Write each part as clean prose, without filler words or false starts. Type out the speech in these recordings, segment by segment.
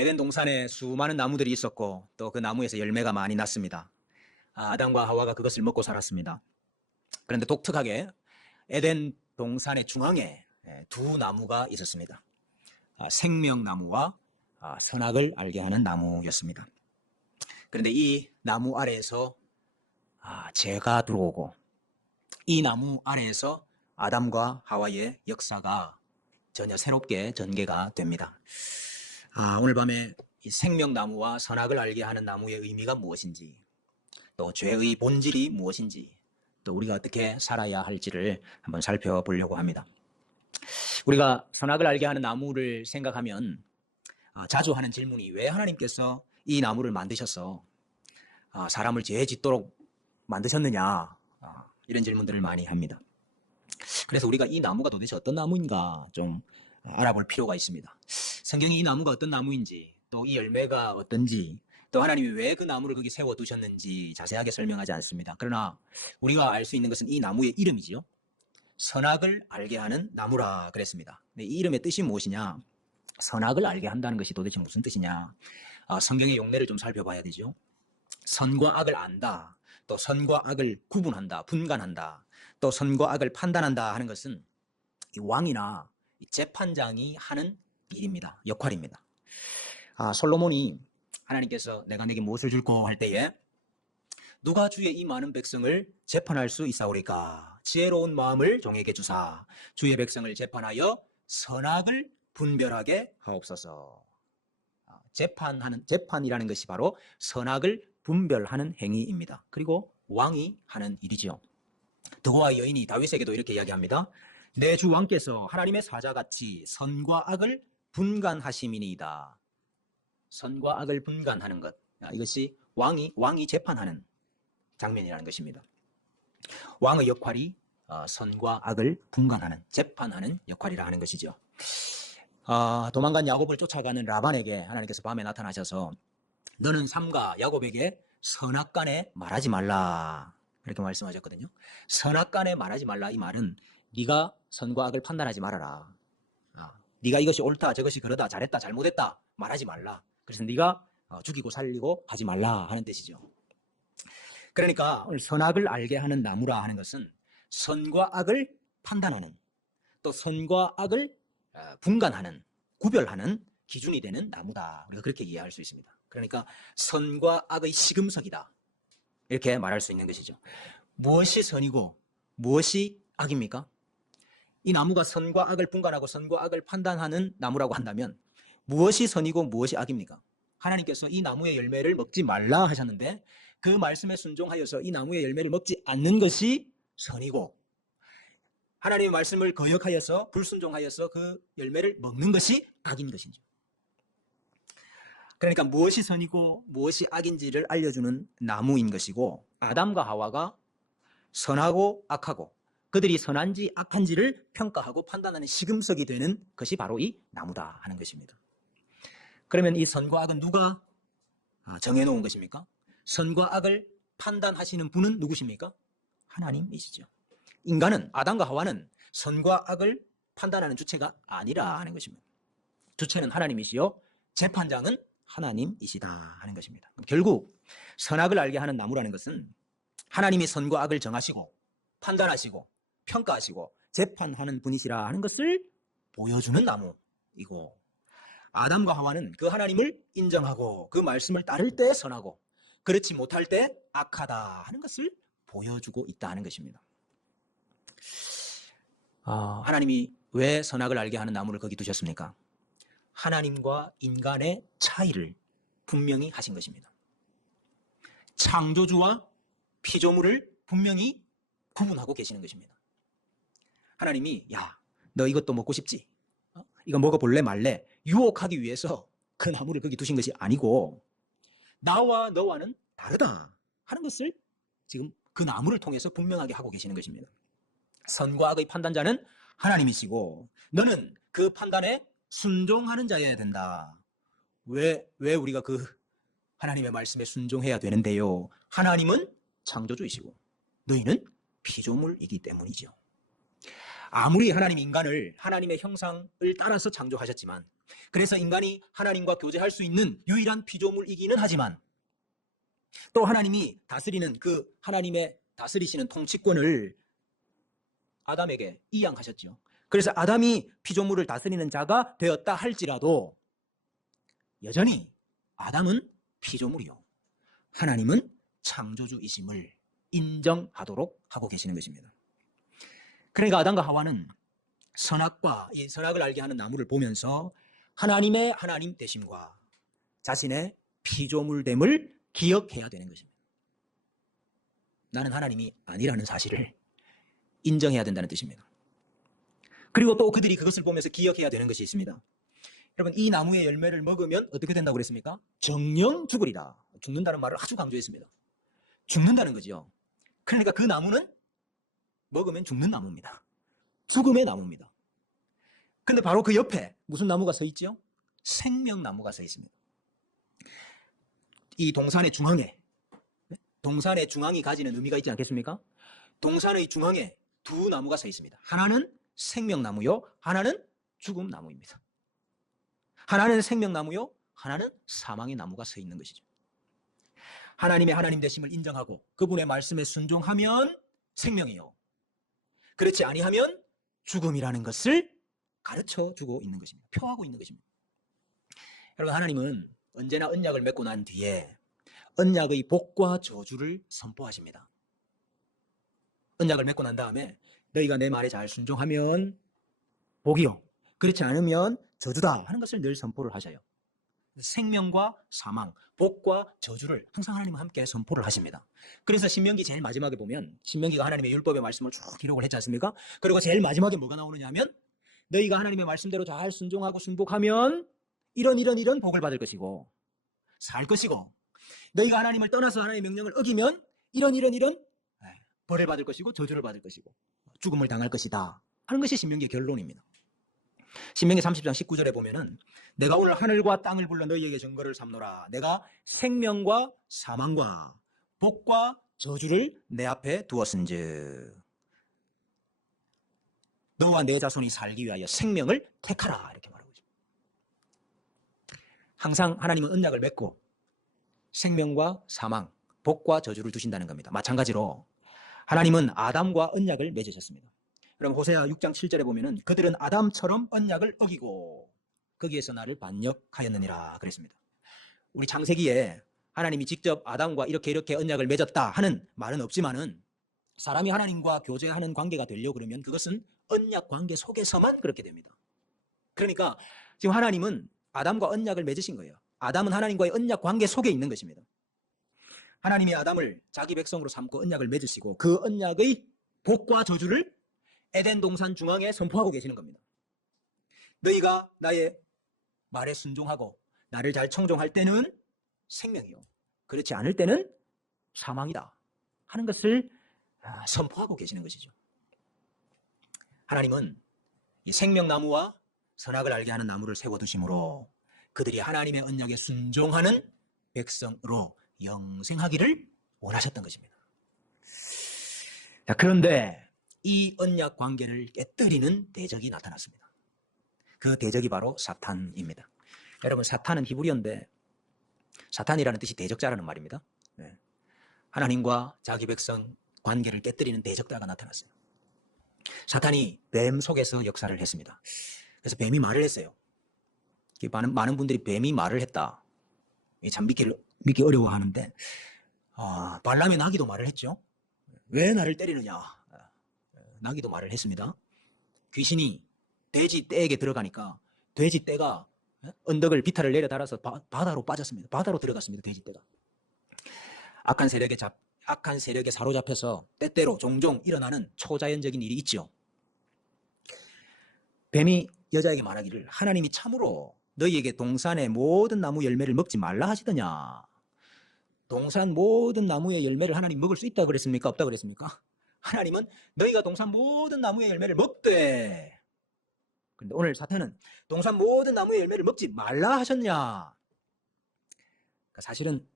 에덴 동산에 수많은 나무들이 있었고 또 그 나무에서 열매가 많이 났습니다. 아담과 하와가 그것을 먹고 살았습니다. 그런데 독특하게 에덴 동산의 중앙에 두 나무가 있었습니다. 생명나무와 선악을 알게 하는 나무였습니다. 그런데 이 나무 아래에서 죄가 들어오고 이 나무 아래에서 아담과 하와의 역사가 전혀 새롭게 전개가 됩니다. 오늘 밤에 이 생명나무와 선악을 알게 하는 나무의 의미가 무엇인지, 또 죄의 본질이 무엇인지, 또 우리가 어떻게 살아야 할지를 한번 살펴보려고 합니다. 우리가 선악을 알게 하는 나무를 생각하면 자주 하는 질문이, 왜 하나님께서 이 나무를 만드셔서 사람을 죄 짓도록 만드셨느냐, 이런 질문들을 많이 합니다. 그래서 우리가 이 나무가 도대체 어떤 나무인가 좀 알아볼 필요가 있습니다. 성경이 이 나무가 어떤 나무인지, 또 이 열매가 어떤지, 또 하나님이 왜 그 나무를 거기 세워두셨는지 자세하게 설명하지 않습니다. 그러나 우리가 알 수 있는 것은 이 나무의 이름이지요. 선악을 알게 하는 나무라 그랬습니다. 이 이름의 뜻이 무엇이냐? 선악을 알게 한다는 것이 도대체 무슨 뜻이냐? 성경의 용례를 좀 살펴봐야 되죠. 선과 악을 안다, 또 선과 악을 구분한다, 분간한다, 또 선과 악을 판단한다 하는 것은 이 왕이나 이 재판장이 하는 일입니다. 역할입니다. 솔로몬이 하나님께서 내가 내게 무엇을 줄고 할 때에 누가 주의 이 많은 백성을 재판할 수 있사오리까? 지혜로운 마음을 종에게 주사 주의 백성을 재판하여 선악을 분별하게 하옵소서. 재판이라는 것이 바로 선악을 분별하는 행위입니다. 그리고 왕이 하는 일이죠. 드고와 여인이 다윗에게도 이렇게 이야기합니다. 내 주 왕께서 하나님의 사자같이 선과 악을 분간하심이니이다. 선과 악을 분간하는 것, 이것이 왕이 재판하는 장면이라는 것입니다. 왕의 역할이 선과 악을 분간하는, 재판하는 역할이라 하는 것이죠. 도망간 야곱을 쫓아가는 라반에게 하나님께서 밤에 나타나셔서 너는 삼가 야곱에게 선악간에 말하지 말라, 그렇게 말씀하셨거든요. 선악간에 말하지 말라, 이 말은 네가 선과 악을 판단하지 말아라. 네가 이것이 옳다, 저것이 그러다, 잘했다, 잘못했다 말하지 말라. 그래서 네가 죽이고 살리고 하지 말라 하는 뜻이죠. 그러니까 오늘 선악을 알게 하는 나무라 하는 것은 선과 악을 판단하는, 또 선과 악을 분간하는, 구별하는 기준이 되는 나무다. 우리가 그렇게 이해할 수 있습니다. 그러니까 선과 악의 시금석이다, 이렇게 말할 수 있는 것이죠. 무엇이 선이고 무엇이 악입니까? 이 나무가 선과 악을 분간하고 선과 악을 판단하는 나무라고 한다면 무엇이 선이고 무엇이 악입니까? 하나님께서 이 나무의 열매를 먹지 말라 하셨는데 그 말씀에 순종하여서 이 나무의 열매를 먹지 않는 것이 선이고, 하나님의 말씀을 거역하여서 불순종하여서 그 열매를 먹는 것이 악인 것이죠. 그러니까 무엇이 선이고 무엇이 악인지를 알려주는 나무인 것이고, 아담과 하와가 선하고 악하고 그들이 선한지 악한지를 평가하고 판단하는 시금석이 되는 것이 바로 이 나무다 하는 것입니다. 그러면 이 선과 악은 누가 정해놓은 것입니까? 선과 악을 판단하시는 분은 누구십니까? 하나님이시죠. 인간은, 아담과 하와는 선과 악을 판단하는 주체가 아니라 하는 것입니다. 주체는 하나님이시요 재판장은 하나님이시다 하는 것입니다. 결국 선악을 알게 하는 나무라는 것은 하나님이 선과 악을 정하시고 판단하시고 평가하시고 재판하는 분이시라 하는 것을 보여주는 나무이고, 아담과 하와는 그 하나님을 인정하고 그 말씀을 따를 때 선하고 그렇지 못할 때 악하다 하는 것을 보여주고 있다 하는 것입니다. 하나님이 왜 선악을 알게 하는 나무를 거기 두셨습니까? 하나님과 인간의 차이를 분명히 하신 것입니다. 창조주와 피조물을 분명히 구분하고 계시는 것입니다. 하나님이 야, 너 이것도 먹고 싶지? 이거 먹어볼래 말래? 유혹하기 위해서 그 나무를 거기 두신 것이 아니고 나와 너와는 다르다 하는 것을 지금 그 나무를 통해서 분명하게 하고 계시는 것입니다. 선과 악의 판단자는 하나님이시고 너는 그 판단에 순종하는 자여야 된다. 왜 우리가 그 하나님의 말씀에 순종해야 되는데요? 하나님은 창조주이시고 너희는 피조물이기 때문이죠. 아무리 하나님이 인간을 하나님의 형상을 따라서 창조하셨지만, 그래서 인간이 하나님과 교제할 수 있는 유일한 피조물이기는 하지만, 또 하나님이 다스리는 그 하나님의 다스리시는 통치권을 아담에게 이양하셨죠. 그래서 아담이 피조물을 다스리는 자가 되었다 할지라도 여전히 아담은 피조물이요, 하나님은 창조주이심을 인정하도록 하고 계시는 것입니다. 그러니까 아담과 하와는 선악과 이 선악을 알게 하는 나무를 보면서 하나님의 하나님 되심과 자신의 피조물됨을 기억해야 되는 것입니다. 나는 하나님이 아니라는 사실을 인정해야 된다는 뜻입니다. 그리고 또 그들이 그것을 보면서 기억해야 되는 것이 있습니다. 여러분, 이 나무의 열매를 먹으면 어떻게 된다고 그랬습니까? 정령 죽으리라. 죽는다는 말을 아주 강조했습니다. 죽는다는 거죠. 그러니까 그 나무는 먹으면 죽는 나무입니다. 죽음의 나무입니다. 근데 바로 그 옆에 무슨 나무가 서 있죠? 생명나무가 서 있습니다. 이 동산의 중앙에, 동산의 중앙이 가지는 의미가 있지 않겠습니까? 동산의 중앙에 두 나무가 서 있습니다. 하나는 생명나무요, 하나는 죽음나무입니다. 하나는 생명나무요, 하나는 사망의 나무가 서 있는 것이죠. 하나님의 하나님 되심을 인정하고 그분의 말씀에 순종하면 생명이요, 그렇지 아니하면 죽음이라는 것을 가르쳐주고 있는 것입니다. 표하고 있는 것입니다. 여러분, 하나님은 언제나 언약을 맺고 난 뒤에 언약의 복과 저주를 선포하십니다. 언약을 맺고 난 다음에 너희가 내 말에 잘 순종하면 복이요, 그렇지 않으면 저주다 하는 것을 늘 선포를 하셔요. 생명과 사망, 복과 저주를 항상 하나님과 함께 선포를 하십니다. 그래서 신명기 제일 마지막에 보면, 신명기가 하나님의 율법의 말씀을 쭉 기록을 했지 않습니까? 그리고 제일 마지막에 뭐가 나오느냐 하면, 너희가 하나님의 말씀대로 잘 순종하고 순복하면 이런 복을 받을 것이고 살 것이고, 너희가 하나님을 떠나서 하나님의 명령을 어기면 이런 벌을 받을 것이고 저주를 받을 것이고 죽음을 당할 것이다 하는 것이 신명기의 결론입니다. 신명기 30장 19절에 보면은, 내가 오늘 하늘과 땅을 불러 너희에게 증거를 삼노라. 내가 생명과 사망과 복과 저주를 내 앞에 두었은즉 너와 내 자손이 살기 위하여 생명을 택하라, 이렇게 말하고 있습니다. 항상 하나님은 언약을 맺고 생명과 사망, 복과 저주를 주신다는 겁니다. 마찬가지로 하나님은 아담과 언약을 맺으셨습니다. 그럼 호세아 6장 7절에 보면은, 그들은 아담처럼 언약을 어기고 거기에서 나를 반역하였느니라 그랬습니다. 우리 창세기에 하나님이 직접 아담과 이렇게 언약을 맺었다 하는 말은 없지만은, 사람이 하나님과 교제하는 관계가 되려고 그러면 그것은 언약 관계 속에서만 그렇게 됩니다. 그러니까 지금 하나님은 아담과 언약을 맺으신 거예요. 아담은 하나님과의 언약 관계 속에 있는 것입니다. 하나님이 아담을 자기 백성으로 삼고 언약을 맺으시고 그 언약의 복과 저주를 에덴 동산 중앙에 선포하고 계시는 겁니다. 너희가 나의 말에 순종하고 나를 잘 청종할 때는 생명이요, 그렇지 않을 때는 사망이다 하는 것을 선포하고 계시는 것이죠. 하나님은 이 생명나무와 선악을 알게 하는 나무를 세워두심으로 그들이 하나님의 언약에 순종하는 백성으로 영생하기를 원하셨던 것입니다. 자, 그런데 이 언약 관계를 깨뜨리는 대적이 나타났습니다. 그 대적이 바로 사탄입니다. 여러분, 사탄은 히브리어인데 사탄이라는 뜻이 대적자라는 말입니다. 하나님과 자기 백성 관계를 깨뜨리는 대적자가 나타났어요. 사탄이 뱀 속에서 역사를 했습니다. 그래서 뱀이 말을 했어요. 많은 분들이 뱀이 말을 했다, 참 믿기 어려워하는데, 발람의 나귀도 말을 했죠. 왜 나를 때리느냐, 나귀도 말을 했습니다. 귀신이 돼지 떼에게 들어가니까 돼지 떼가 언덕을 비탈을 내려 달아서 바다로 빠졌습니다. 바다로 들어갔습니다. 돼지 떼가 악한 세력에 사로잡혀서 때때로 종종 일어나는 초자연적인 일이 있죠. 뱀이 여자에게 말하기를, 하나님이 참으로 너희에게 동산의 모든 나무 열매를 먹지 말라 하시더냐. 동산 모든 나무의 열매를 하나님 먹을 수 있다 그랬습니까? 없다 그랬습니까? 하나님은 너희가 동산 모든 나무의 열매를 먹되, 그런데 오늘 사탄은 동산 모든 나무의 열매를 먹지 말라 하셨냐. 그러니까 사실은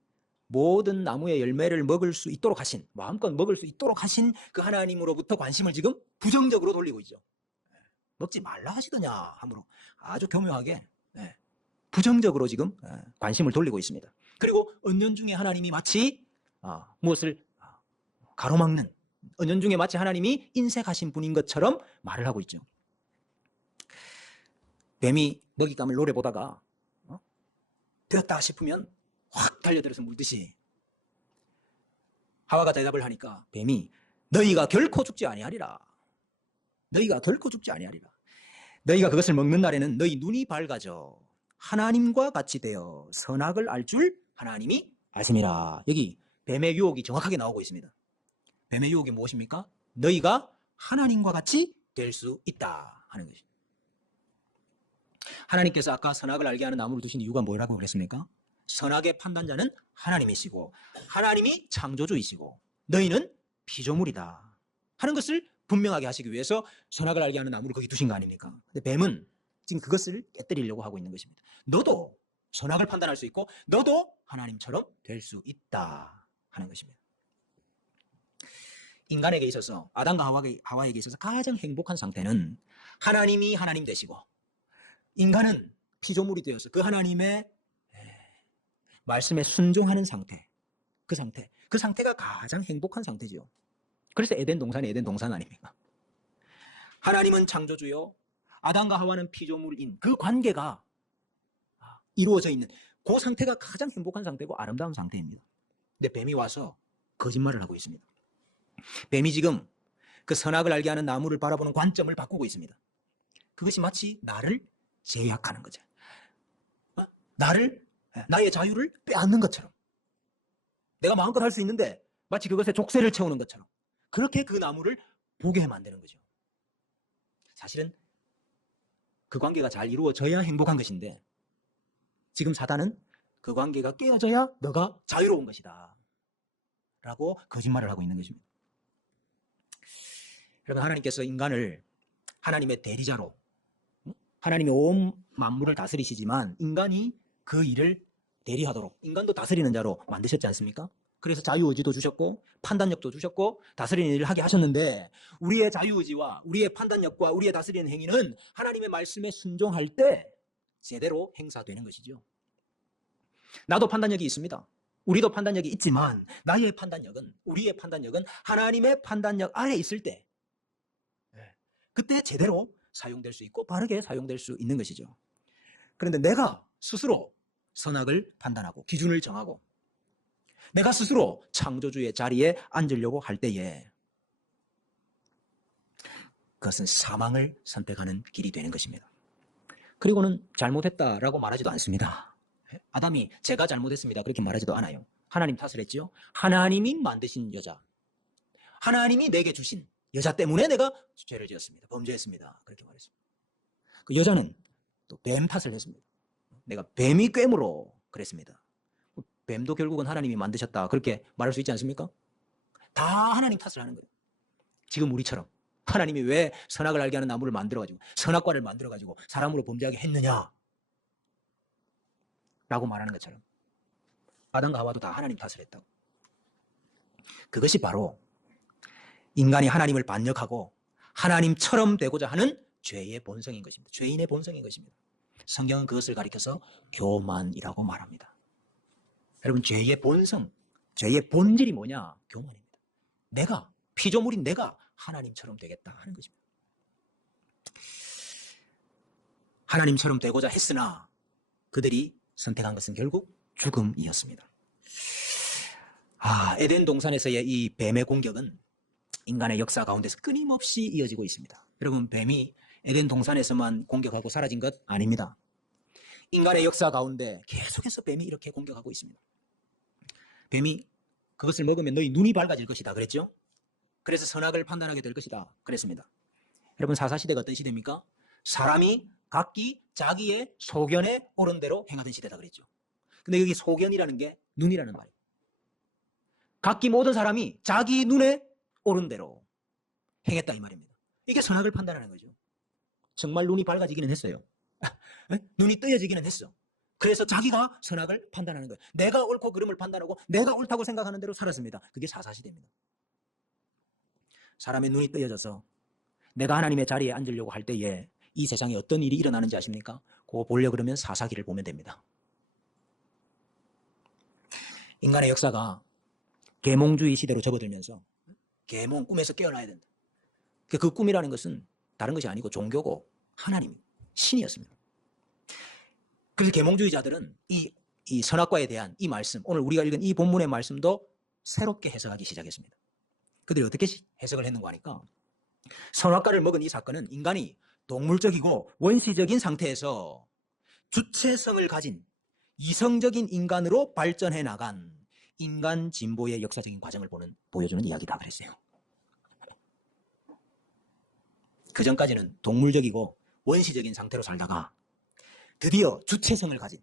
모든 나무의 열매를 먹을 수 있도록 하신, 마음껏 먹을 수 있도록 하신 그 하나님으로부터 관심을 지금 부정적으로 돌리고 있죠. 먹지 말라 하시더냐 하므로 아주 교묘하게 부정적으로 지금 관심을 돌리고 있습니다. 그리고 은연중에 하나님이 마치 무엇을 가로막는, 은연중에 마치 하나님이 인색하신 분인 것처럼 말을 하고 있죠. 뱀이 먹잇감을 노려보다가 되었다 싶으면 확 달려들어서 물듯이 하와가 대답을 하니까 뱀이 너희가 결코 죽지 아니하리라. 너희가 결코 죽지 아니하리라. 너희가 그것을 먹는 날에는 너희 눈이 밝아져 하나님과 같이 되어 선악을 알 줄 하나님이 아심이라. 여기 뱀의 유혹이 정확하게 나오고 있습니다. 뱀의 유혹이 무엇입니까? 너희가 하나님과 같이 될 수 있다 하는 것입니다. 하나님께서 아까 선악을 알게 하는 나무를 두신 이유가 뭐라고 그랬습니까? 선악의 판단자는 하나님이시고 하나님이 창조주이시고 너희는 피조물이다 하는 것을 분명하게 하시기 위해서 선악을 알게 하는 나무를 거기 두신 거 아닙니까? 근데 뱀은 지금 그것을 깨뜨리려고 하고 있는 것입니다. 너도 선악을 판단할 수 있고 너도 하나님처럼 될 수 있다 하는 것입니다. 인간에게 있어서, 아담과 하와에게 있어서 가장 행복한 상태는 하나님이 하나님 되시고 인간은 피조물이 되어서 그 하나님의 말씀에 순종하는 상태, 그 상태가 가장 행복한 상태죠. 그래서 에덴 동산이 에덴 동산 아닙니까? 하나님은 창조주요, 아담과 하와는 피조물인 그 관계가 이루어져 있는 그 상태가 가장 행복한 상태고 아름다운 상태입니다. 근데 뱀이 와서 거짓말을 하고 있습니다. 뱀이 지금 그 선악을 알게 하는 나무를 바라보는 관점을 바꾸고 있습니다. 그것이 마치 나를 제약하는 거죠. 나의 자유를 빼앗는 것처럼, 내가 마음껏 할 수 있는데 마치 그것에 족쇄를 채우는 것처럼 그렇게 그 나무를 보게 만드는 거죠. 사실은 그 관계가 잘 이루어져야 행복한 것인데 지금 사단은 그 관계가 깨어져야 너가 자유로운 것이다 라고 거짓말을 하고 있는 것입니다. 여러분, 하나님께서 인간을 하나님의 대리자로, 하나님이 온 만물을 다스리시지만 인간이 그 일을 대리하도록 인간도 다스리는 자로 만드셨지 않습니까? 그래서 자유의지도 주셨고 판단력도 주셨고 다스리는 일을 하게 하셨는데 우리의 자유의지와 우리의 판단력과 우리의 다스리는 행위는 하나님의 말씀에 순종할 때 제대로 행사되는 것이죠. 나도 판단력이 있습니다. 우리도 판단력이 있지만 우리의 판단력은 하나님의 판단력 아래 있을 때 그때 제대로 사용될 수 있고 바르게 사용될 수 있는 것이죠. 그런데 내가 스스로 선악을 판단하고 기준을 정하고 내가 스스로 창조주의 자리에 앉으려고 할 때에 그것은 사망을 선택하는 길이 되는 것입니다. 그리고는 잘못했다라고 말하지도 않습니다. 아담이 제가 잘못했습니다 그렇게 말하지도 않아요. 하나님 탓을 했지요. 하나님이 만드신 여자, 하나님이 내게 주신 여자 때문에 내가 죄를 지었습니다. 범죄했습니다. 그렇게 말했습니다. 그 여자는 또 뱀 탓을 했습니다. 내가 뱀이 꿰물어 그랬습니다. 뱀도 결국은 하나님이 만드셨다 그렇게 말할 수 있지 않습니까? 다 하나님 탓을 하는 거예요. 지금 우리처럼 하나님이 왜 선악을 알게 하는 나무를 만들어가지고 선악과를 만들어가지고 사람으로 범죄하게 했느냐 라고 말하는 것처럼 아담과 하와도 다 하나님 탓을 했다고. 그것이 바로 인간이 하나님을 반역하고 하나님처럼 되고자 하는 죄의 본성인 것입니다. 죄인의 본성인 것입니다. 성경은 그것을 가리켜서 교만이라고 말합니다. 여러분, 죄의 본성, 죄의 본질이 뭐냐? 교만입니다. 내가, 피조물인 내가 하나님처럼 되겠다 하는 것입니다. 하나님처럼 되고자 했으나 그들이 선택한 것은 결국 죽음이었습니다. 에덴 동산에서의 이 뱀의 공격은 인간의 역사 가운데서 끊임없이 이어지고 있습니다. 여러분, 뱀이 에덴 동산에서만 공격하고 사라진 것 아닙니다. 인간의 역사 가운데 계속해서 뱀이 이렇게 공격하고 있습니다. 뱀이 그것을 먹으면 너희 눈이 밝아질 것이다 그랬죠? 그래서 선악을 판단하게 될 것이다 그랬습니다. 여러분, 사사시대가 어떤 시대입니까? 사람이 각기 자기의 소견에 옳은 대로 행하던 시대다 그랬죠. 근데 여기 소견이라는 게 눈이라는 말이에요. 각기 모든 사람이 자기 눈에 옳은 대로 행했다 이 말입니다. 이게 선악을 판단하는 거죠. 정말 눈이 밝아지기는 했어요. 눈이 뜨여지기는 했어. 그래서 자기가 선악을 판단하는 거예요. 내가 옳고 그름을 판단하고 내가 옳다고 생각하는 대로 살았습니다. 그게 사사시대입니다. 사람의 눈이 뜨여져서 내가 하나님의 자리에 앉으려고 할 때에 이 세상에 어떤 일이 일어나는지 아십니까? 그거 보려고 그러면 사사기를 보면 됩니다. 인간의 역사가 계몽주의 시대로 접어들면서 계몽 꿈에서 깨어나야 된다. 그 꿈이라는 것은 다른 것이 아니고 종교고 하나님, 신이었습니다. 그래서 계몽주의자들은 이 선악과에 대한 이 말씀, 오늘 우리가 읽은 이 본문의 말씀도 새롭게 해석하기 시작했습니다. 그들이 어떻게 해석을 했는가 하니까 선악과를 먹은 이 사건은 인간이 동물적이고 원시적인 상태에서 주체성을 가진 이성적인 인간으로 발전해 나간 인간 진보의 역사적인 과정을 보여주는 이야기다 그랬어요. 그 전까지는 동물적이고 원시적인 상태로 살다가 드디어 주체성을 가진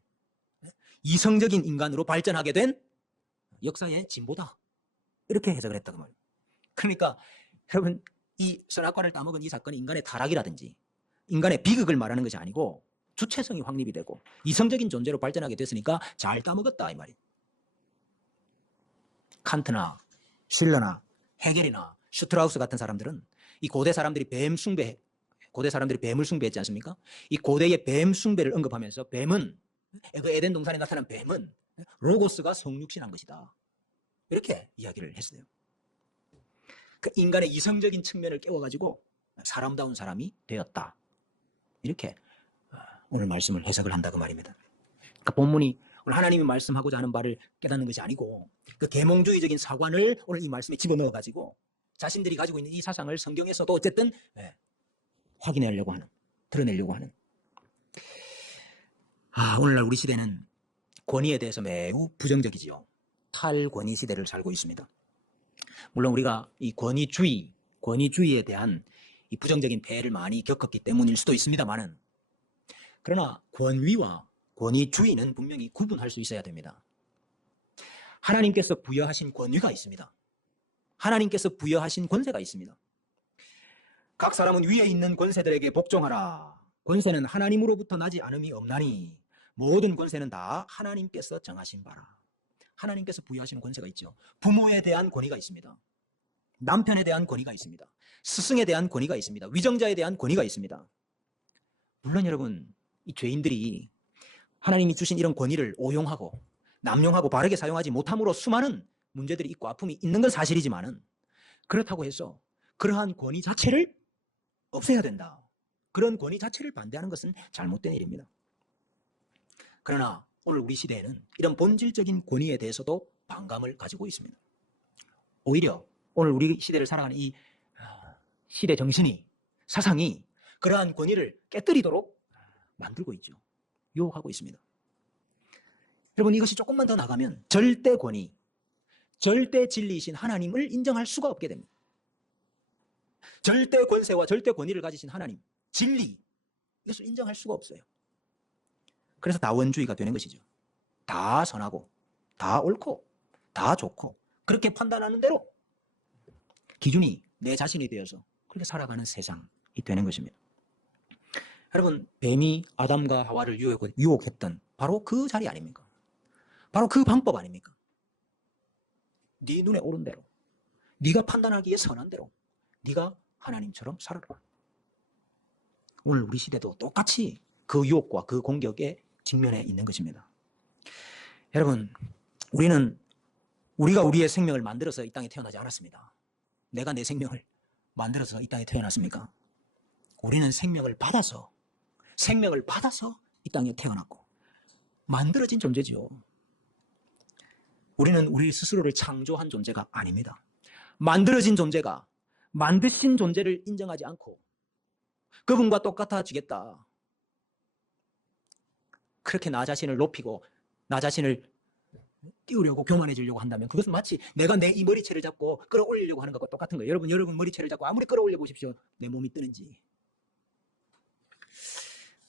이성적인 인간으로 발전하게 된 역사의 진보다. 이렇게 해석을 했다고 말이에요. 그러니까 여러분, 이 선악과를 따먹은 이 사건이 인간의 타락이라든지 인간의 비극을 말하는 것이 아니고 주체성이 확립이 되고 이성적인 존재로 발전하게 됐으니까 잘 따먹었다 이 말이에요. 칸트나 실러나 헤겔이나 슈트라우스 같은 사람들은 이 고대 사람들이 뱀을 숭배했지 않습니까? 이 고대의 뱀 숭배를 언급하면서 뱀은, 그 에덴 동산에 나타난 뱀은 로고스가 성육신한 것이다. 이렇게 이야기를 했어요. 그 인간의 이성적인 측면을 깨워가지고 사람다운 사람이 되었다. 이렇게 오늘 말씀을 해석을 한다고 말입니다. 그러니까 본문이 오늘 하나님이 말씀하고자 하는 바를 깨닫는 것이 아니고 그 계몽주의적인 사관을 오늘 이 말씀에 집어넣어가지고 자신들이 가지고 있는 이 사상을 성경에서도 어쨌든 확인하려고 하는, 드러내려고 하는. 오늘날 우리 시대는 권위에 대해서 매우 부정적이지요. 탈권위 시대를 살고 있습니다. 물론 우리가 이 권위주의에 대한 이 부정적인 폐해를 많이 겪었기 때문일 수도 있습니다만은, 그러나 권위와 권위주의는 분명히 구분할 수 있어야 됩니다. 하나님께서 부여하신 권위가 있습니다. 하나님께서 부여하신 권세가 있습니다. 각 사람은 위에 있는 권세들에게 복종하라. 권세는 하나님으로부터 나지 않음이 없나니 모든 권세는 다 하나님께서 정하신 바라. 하나님께서 부여하시는 권세가 있죠. 부모에 대한 권위가 있습니다. 남편에 대한 권위가 있습니다. 스승에 대한 권위가 있습니다. 위정자에 대한 권위가 있습니다. 물론 여러분, 이 죄인들이 하나님이 주신 이런 권위를 오용하고 남용하고 바르게 사용하지 못함으로 수많은 문제들이 있고 아픔이 있는 건 사실이지만은, 그렇다고 해서 그러한 권위 자체를 없애야 된다. 그런 권위 자체를 반대하는 것은 잘못된 일입니다. 그러나 오늘 우리 시대에는 이런 본질적인 권위에 대해서도 반감을 가지고 있습니다. 오히려 오늘 우리 시대를 살아가는 이 시대 정신이, 사상이 그러한 권위를 깨뜨리도록 만들고 있죠. 유혹하고 있습니다. 여러분, 이것이 조금만 더 나가면 절대 권위, 절대 진리이신 하나님을 인정할 수가 없게 됩니다. 절대 권세와 절대 권위를 가지신 하나님, 진리, 이것을 인정할 수가 없어요. 그래서 다원주의가 되는 것이죠. 다 선하고 다 옳고 다 좋고 그렇게 판단하는 대로 기준이 내 자신이 되어서 그렇게 살아가는 세상이 되는 것입니다. 여러분, 뱀이 아담과 하와를 유혹했던 바로 그 자리 아닙니까? 바로 그 방법 아닙니까? 네 눈에 오른 대로, 네가 판단하기에 선한 대로 네가 하나님처럼 살아라. 오늘 우리 시대도 똑같이 그 유혹과 그 공격에 직면해 있는 것입니다. 여러분, 우리가 우리의 생명을 만들어서 이 땅에 태어나지 않았습니다. 내가 내 생명을 만들어서 이 땅에 태어났습니까? 우리는 생명을 받아서 이 땅에 태어났고 만들어진 존재지요. 우리는 우리 스스로를 창조한 존재가 아닙니다. 만들어진 존재가 만드신 존재를 인정하지 않고 그분과 똑같아지겠다, 그렇게 나 자신을 높이고 나 자신을 띄우려고 교만해지려고 한다면 그것은 마치 내가 내 이 머리채를 잡고 끌어올리려고 하는 것과 똑같은 거예요. 여러분 머리채를 잡고 아무리 끌어올려 보십시오. 내 몸이 뜨는지.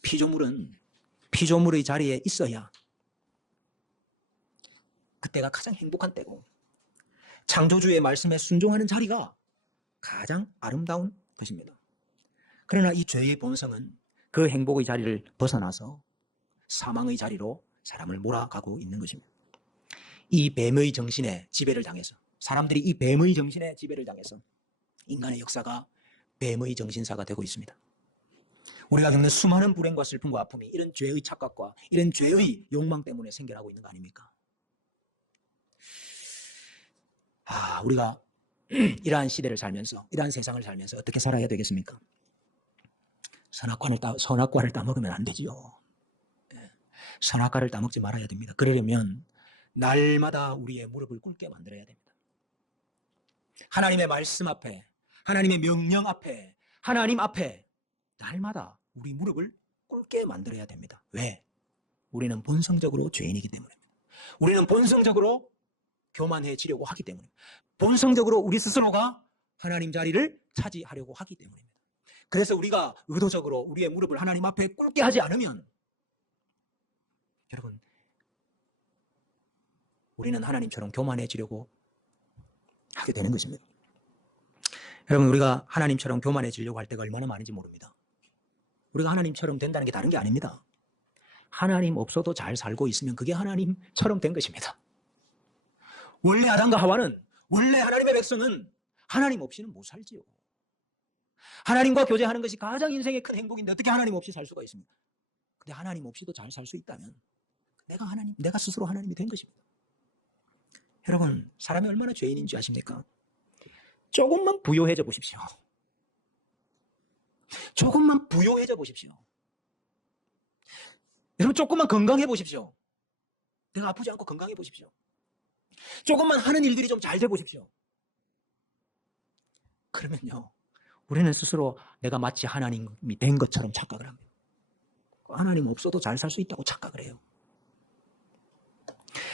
피조물은 피조물의 자리에 있어야 그때가 가장 행복한 때고, 창조주의 말씀에 순종하는 자리가 가장 아름다운 것입니다. 그러나 이 죄의 본성은 그 행복의 자리를 벗어나서 사망의 자리로 사람을 몰아가고 있는 것입니다. 이 뱀의 정신에 지배를 당해서, 사람들이 이 뱀의 정신에 지배를 당해서 인간의 역사가 뱀의 정신사가 되고 있습니다. 우리가 겪는 수많은 불행과 슬픔과 아픔이 이런 죄의 착각과 이런 죄의 욕망 때문에 생겨나고 있는 거 아닙니까? 우리가 이러한 시대를 살면서, 이러한 세상을 살면서 어떻게 살아야 되겠습니까? 선악과를 따먹으면 안 되지요. 선악과를 따먹지 말아야 됩니다. 그러려면 날마다 우리의 무릎을 꿇게 만들어야 됩니다. 하나님의 말씀 앞에, 하나님의 명령 앞에, 하나님 앞에 날마다 우리 무릎을 꿇게 만들어야 됩니다. 왜? 우리는 본성적으로 죄인이기 때문입니다. 우리는 본성적으로 교만해지려고 하기 때문입니다. 본성적으로 우리 스스로가 하나님 자리를 차지하려고 하기 때문입니다. 그래서 우리가 의도적으로 우리의 무릎을 하나님 앞에 꿇게 하지 않으면 여러분, 우리는 하나님처럼 교만해지려고 하게 되는 것입니다. 여러분, 우리가 하나님처럼 교만해지려고 할 때가 얼마나 많은지 모릅니다. 우리가 하나님처럼 된다는 게 다른 게 아닙니다. 하나님 없어도 잘 살고 있으면 그게 하나님처럼 된 것입니다. 원래 아담과 하와는, 원래 하나님의 백성은 하나님 없이는 못 살지요. 하나님과 교제하는 것이 가장 인생의 큰 행복인데 어떻게 하나님 없이 살 수가 있습니까? 근데 하나님 없이도 잘 살 수 있다면 내가 스스로 하나님이 된 것입니다. 여러분, 사람이 얼마나 죄인인지 아십니까? 조금만 부요해져 보십시오. 조금만 부요해져 보십시오. 여러분, 조금만 건강해 보십시오. 내가 아프지 않고 건강해 보십시오. 조금만 하는 일들이 좀 잘 돼 보십시오. 그러면요, 우리는 스스로 내가 마치 하나님이 된 것처럼 착각을 합니다. 하나님 없어도 잘 살 수 있다고 착각을 해요.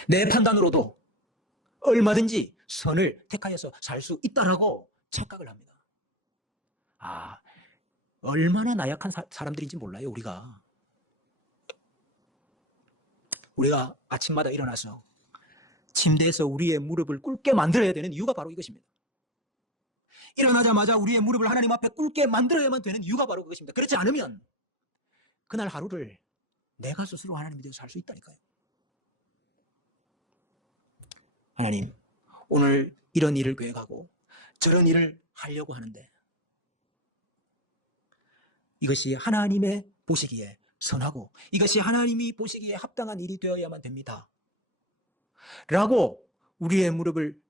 내 판단으로도 얼마든지 선을 택하여서 살 수 있다라고 착각을 합니다. 얼마나 나약한 사람들인지 몰라요, 우리가. 우리가 아침마다 일어나서 침대에서 우리의 무릎을 꿇게 만들어야 되는 이유가 바로 이것입니다. 일어나자마자 우리의 무릎을 하나님 앞에 꿇게 만들어야만 되는 이유가 바로 그것입니다. 그렇지 않으면 그날 하루를 내가 스스로 하나님이 되어서 살 수 있다니까요. 하나님, 오늘 이런 일을 계획하고 저런 일을 하려고 하는데 이것이 하나님의 보시기에 선하고 이것이 하나님이 보시기에 합당한 일이 되어야만 됩니다. 라고 우리의 무릎을,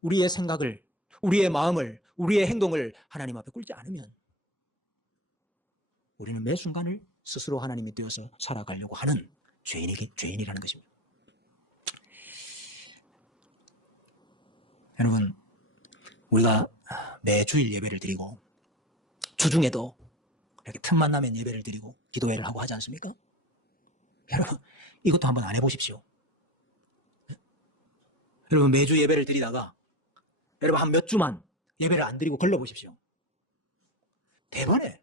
우리의 생각을, 우리의 마음을, 우리의 행동을 하나님 앞에 꿇지 않으면 우리는 매 순간을 스스로 하나님이 되어서 살아가려고 하는 죄인이라는 것입니다. 여러분, 우리가 매주일 예배를 드리고 주중에도 이렇게 틈만 나면 예배를 드리고 기도회를 하고 하지 않습니까? 여러분, 이것도 한번 안 해보십시오. 여러분, 매주 예배를 드리다가 여러분 한 몇 주만 예배를 안 드리고 걸러보십시오. 대번에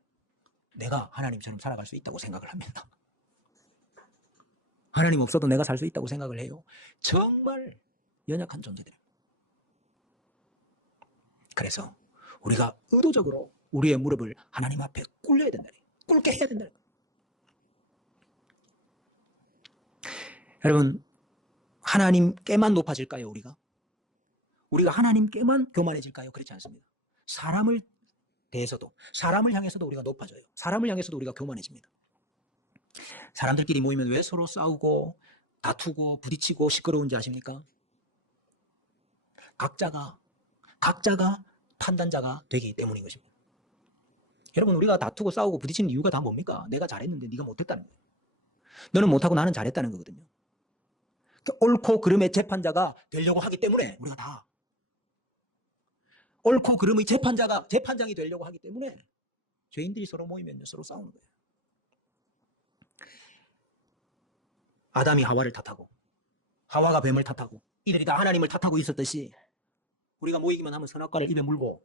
내가 하나님처럼 살아갈 수 있다고 생각을 합니다. 하나님 없어도 내가 살 수 있다고 생각을 해요. 정말 연약한 존재들. 그래서 우리가 의도적으로 우리의 무릎을 하나님 앞에 꿇려야 된다. 꿇게 해야 된다. 여러분, 하나님께만 높아질까요, 우리가? 우리가 하나님께만 교만해질까요? 그렇지 않습니다. 사람을 대해서도, 사람을 향해서도 우리가 높아져요. 사람을 향해서도 우리가 교만해집니다. 사람들끼리 모이면 왜 서로 싸우고 다투고 부딪히고 시끄러운지 아십니까? 각자가 판단자가 되기 때문인 것입니다. 여러분, 우리가 다투고 싸우고 부딪히는 이유가 다 뭡니까? 내가 잘했는데 네가 못했다는 거예요. 너는 못하고 나는 잘했다는 거거든요. 옳고 그름의 재판자가 되려고 하기 때문에 우리가 다 옳고 그름의 재판장이 되려고 하기 때문에 죄인들이 서로 모이면 서로 싸우는 거예요. 아담이 하와를 탓하고 하와가 뱀을 탓하고 이들이 다 하나님을 탓하고 있었듯이 우리가 모이기만 하면 선악과를 입에 물고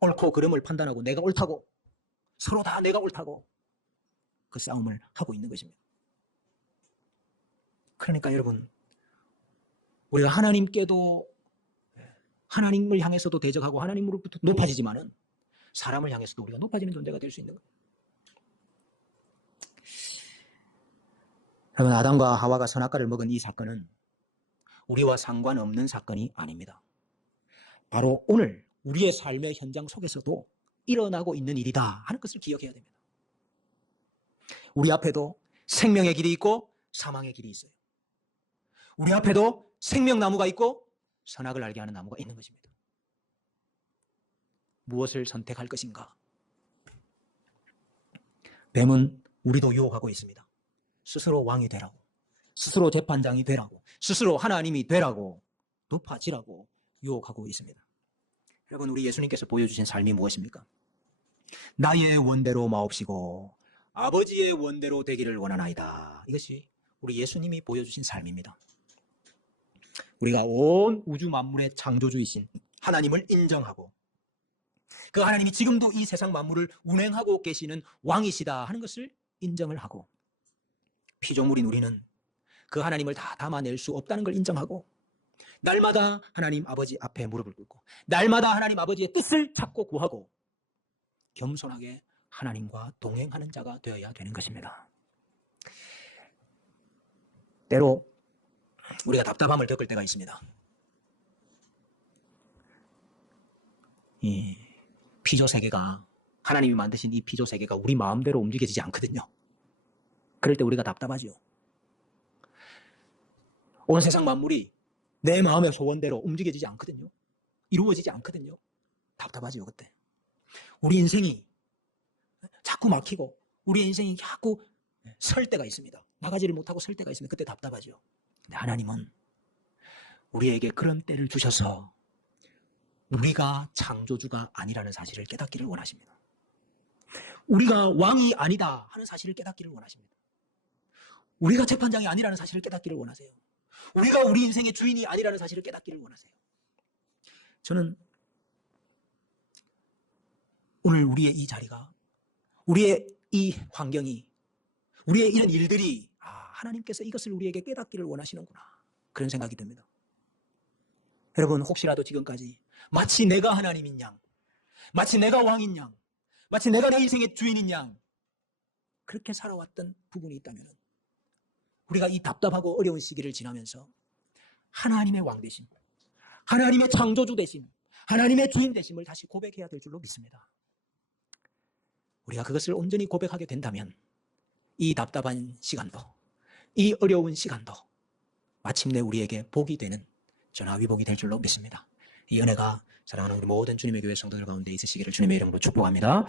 옳고 그름을 판단하고 내가 옳다고 서로 다 내가 옳다고 그 싸움을 하고 있는 것입니다. 그러니까 여러분, 우리가 하나님을 향해서도 대적하고 하나님으로부터 높아지지만은 사람을 향해서도 우리가 높아지는 존재가 될 수 있는 거예요. 여러분, 아담과 하와가 선악과를 먹은 이 사건은 우리와 상관없는 사건이 아닙니다. 바로 오늘 우리의 삶의 현장 속에서도 일어나고 있는 일이다 하는 것을 기억해야 됩니다. 우리 앞에도 생명의 길이 있고 사망의 길이 있어요. 우리 앞에도 생명나무가 있고 선악을 알게 하는 나무가 있는 것입니다. 무엇을 선택할 것인가? 뱀은 우리도 유혹하고 있습니다. 스스로 왕이 되라고, 스스로 재판장이 되라고, 스스로 하나님이 되라고, 높아지라고 유혹하고 있습니다. 여러분, 우리 예수님께서 보여주신 삶이 무엇입니까? 나의 원대로 마옵시고 아버지의 원대로 되기를 원하나이다. 이것이 우리 예수님이 보여주신 삶입니다. 우리가 온 우주 만물의 창조주이신 하나님을 인정하고 그 하나님이 지금도 이 세상 만물을 운행하고 계시는 왕이시다 하는 것을 인정을 하고, 피조물인 우리는 그 하나님을 다 담아낼 수 없다는 걸 인정하고, 날마다 하나님 아버지 앞에 무릎을 꿇고 날마다 하나님 아버지의 뜻을 찾고 구하고 겸손하게 하나님과 동행하는 자가 되어야 되는 것입니다. 때로 우리가 답답함을 겪을 때가 있습니다. 이 피조 세계가, 하나님이 만드신 이 피조 세계가 우리 마음대로 움직여지지 않거든요. 그럴 때 우리가 답답하죠. 온 세상 만물이 내 마음의 소원대로 움직여지지 않거든요. 이루어지지 않거든요. 답답하죠, 그때. 우리 인생이 자꾸 막히고 우리 인생이 자꾸 설 때가 있습니다. 나가지를 못하고 설 때가 있으면 그때 답답하죠. 근데 하나님은 우리에게 그런 때를 주셔서 우리가 창조주가 아니라는 사실을 깨닫기를 원하십니다. 우리가 왕이 아니다 하는 사실을 깨닫기를 원하십니다. 우리가 재판장이 아니라는 사실을 깨닫기를 원하세요. 우리가 우리 인생의 주인이 아니라는 사실을 깨닫기를 원하세요. 저는 오늘 우리의 이 자리가, 우리의 이 환경이, 우리의 이런 일들이 하나님께서 이것을 우리에게 깨닫기를 원하시는구나, 그런 생각이 듭니다. 여러분, 혹시라도 지금까지 마치 내가 하나님인 양, 마치 내가 왕인 양, 마치 내가 내 인생의 주인인 양 그렇게 살아왔던 부분이 있다면 우리가 이 답답하고 어려운 시기를 지나면서 하나님의 왕 되심, 하나님의 창조주 되심, 하나님의 주인 되심을 다시 고백해야 될 줄로 믿습니다. 우리가 그것을 온전히 고백하게 된다면 이 답답한 시간도, 이 어려운 시간도 마침내 우리에게 복이 되는 전화위복이 될 줄로 믿습니다. 이 은혜가 사랑하는 우리 모든 주님의 교회 성도들 가운데 있으시기를 주님의 이름으로 축복합니다.